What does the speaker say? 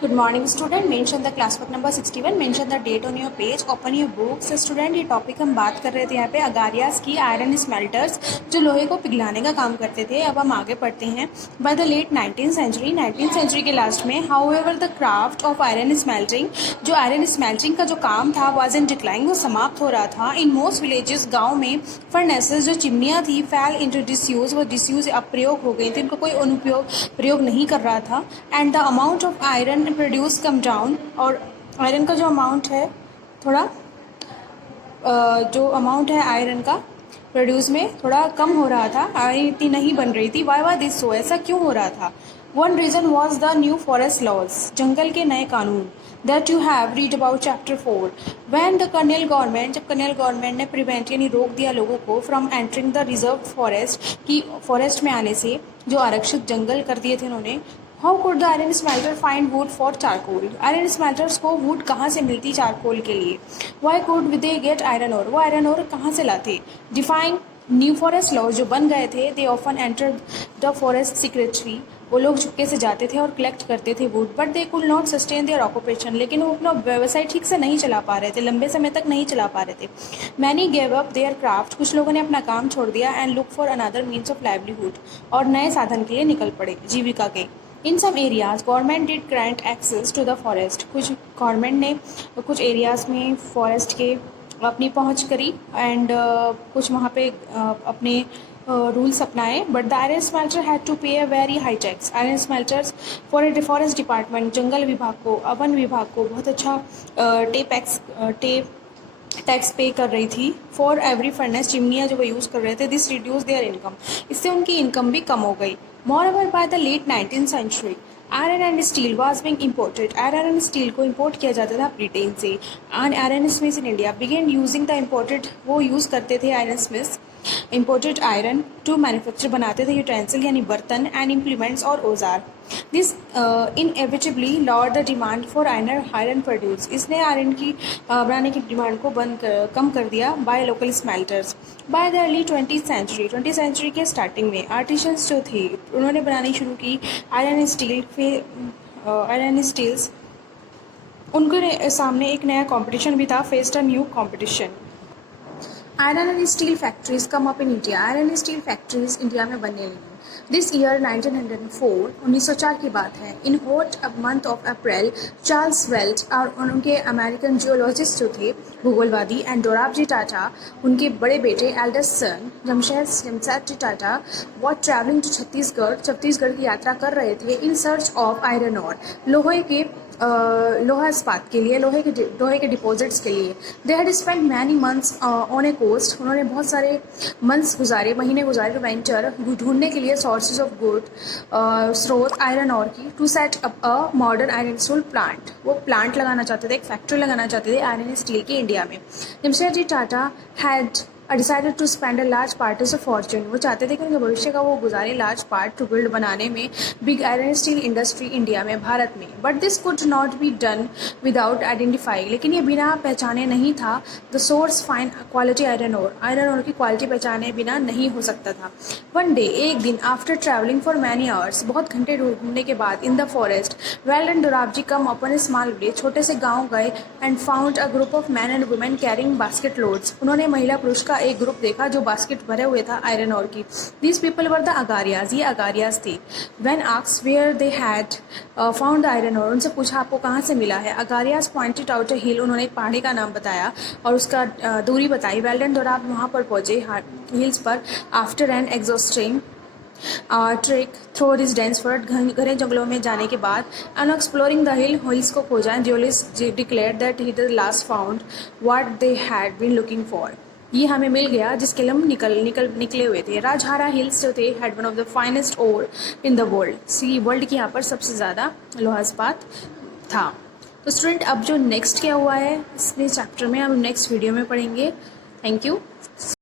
Good morning student. Mention the classwork number 61. Mention the date on your page. Open your books. Student ये topic हम बात कर रहे थे यहाँ पे अगारियास की आयरन स्मेल्टर्स जो लोहे को पिघलाने का काम करते थे. अब हम आगे पढ़ते हैं. By the late 19th century के लास्ट में however the craft of iron smelting जो आयरन स्मेल्टिंग का जो काम था वाज इन डिक्लाइन वो समाप्त हो रहा था. इन मोस्ट विलेजेस गाँव में फर्नेसेस जो चिमनियाँ थी फैल इंटू डिसयूज वो डिसयूज अप्रयोग हो गई थी. उनको कोई प्रयोग नहीं कर रहा था. And the amount of iron produce come down और आयरन का जो अमाउंट है थोड़ा जो अमाउंट है आयरन का प्रोड्यूस में थोड़ा कम हो रहा था. आयरन इतनी नहीं बन रही थी. वाई दिस सो ऐसा क्यों हो रहा था? One reason was the new forest laws जंगल के नए कानून that you have read about chapter 4. When the colonial government जब कॉर्नियल गवर्नमेंट ने प्रिवेंट यानी रोक दिया लोगों को from entering the reserve forest की फॉरेस्ट में आने से जो आरक्षित जंगल कर दिए थे उन्होंने. How could the iron smelter find wood for charcoal? Iron smelters को वुड कहाँ से मिलती चारकोल के लिए? Why could they get iron ore? वो आयरन ओर कहाँ से लाते? डिफाइंग न्यू फॉरेस्ट लॉज जो बन गए थे they often enter the forest secretly वो लोग चुपके से जाते थे और कलेक्ट करते थे would but they could not sustain their occupation लेकिन वो अपना व्यवसाय ठीक से नहीं चला पा रहे थे. लंबे समय तक नहीं चला पा रहे थे. Many gave up their craft कुछ लोगों ने अपना काम छोड़ दिया and look for another means of livelihood और नए साधन के लिए निकल पड़े जीविका के. In some areas government did grant access to the forest कुछ गवर्नमेंट ने कुछ एरियाज़ में फॉरेस्ट के अपनी पहुंच करी एंड कुछ वहाँ पे अपने रूल्स अपनाए. But the iron smelter had to pay a very high tax. Iron smelters forest department जंगल विभाग को वन विभाग को बहुत अच्छा टैक्स पे कर रही थी फॉर एवरी फर्नेस चिमनियाँ जो वो यूज़ कर रहे थे. दिस रिड्यूस देयर इनकम इससे उनकी इनकम भी कम हो गई. Moreover by the late 19th century iron and steel was being imported. Iron and steel को इम्पोर्ट किया जाता था ब्रिटेन से. And iron smiths in India began using the imported वो यूज़ करते थे iron smiths imported iron to manufacture बनाते थे यूटेंसिल यानी बर्तन एंड इम्प्लीमेंट्स और औजार. This inevitably lowered the demand for iron produce इसने आयरन की बनाने की डिमांड को कम कर दिया by local smelters. By the early 20th century के स्टार्टिंग में आर्टिशंस जो थे उन्होंने बनानी शुरू की आयरन स्टील्स. उनके सामने एक नया कंपटीशन भी था. Faced a new competition. Iron and steel factories come up in India. Iron and steel factories India में बनने लगी. दिस ईयर 1904 की बात है. In hot month of April Charles Welch और उनके अमेरिकन जियोलॉजिस्ट जो थे भूगोलवादी एंड डोराबजी टाटा उनके बड़े बेटे eldest son Jamshedji Tata was travelling to Chhattisgarh की यात्रा कर रहे थे इन सर्च ऑफ आयरन और लोहा इस्पात के लिए लोहे के डिपॉजिट्स के लिए. They had spend many months on a quest. उन्होंने बहुत सारे महीने गुजारे वेंचर ढूंढने के लिए सोर्सेज ऑफ गुड स्रोत आयरन और की to set up a modern iron steel plant. वो प्लांट लगाना चाहते थे एक फैक्ट्री लगाना चाहते थे आयरन स्टील की इंडिया में. Jamshedji Tata had decided to spend a large part of fortune. वो चाहते थे कि उनके भविष्य का वो गुजारे लार्ज पार्ट टू बिल्ड बनाने में big iron steel industry India में भारत में. But this could not be done without identifying लेकिन ये बिना पहचाने नहीं था the source fine quality iron और की क्वालिटी पहचाने बिना नहीं हो सकता था. वन डे एक दिन after travelling for many hours बहुत घंटे ढूंढने के बाद in the forest Weld and Dorabji came upon small village छोटे से गाँव गए and found a group of men and women carrying basket loads. उन्होंने महिला पुरुष का एक ग्रुप देखा जो बास्केट भरे हुए था आयरन और की. These people were the Agarias. ये अगारियाज थे. When asked where they had found the iron ore उनसे पूछा आपको कहाँ से मिला है. Agarias pointed out a hill. उन्होंने एक पहाड़ी का नाम बताया और उसका दूरी बताई. वेल्डन डोराब वहाँ पर पहुँचे हिल्स पर after an exhausting trek through this dense forest. घने जंगलों में जाने के बाद एंड एक्सप्लोरिंग द हिल्स को खोजा. Geologist declare that he the last found what they had been looking for. ये हमें मिल गया जिसके लिए हम निकले हुए थे. राजहारा हिल्स जो थे had one of the finest ore in the world. World की यहाँ पर सबसे ज़्यादा लोहा इस्पात था. तो स्टूडेंट अब जो नेक्स्ट क्या हुआ है इसमें चैप्टर में हम नेक्स्ट वीडियो में पढ़ेंगे. Thank you.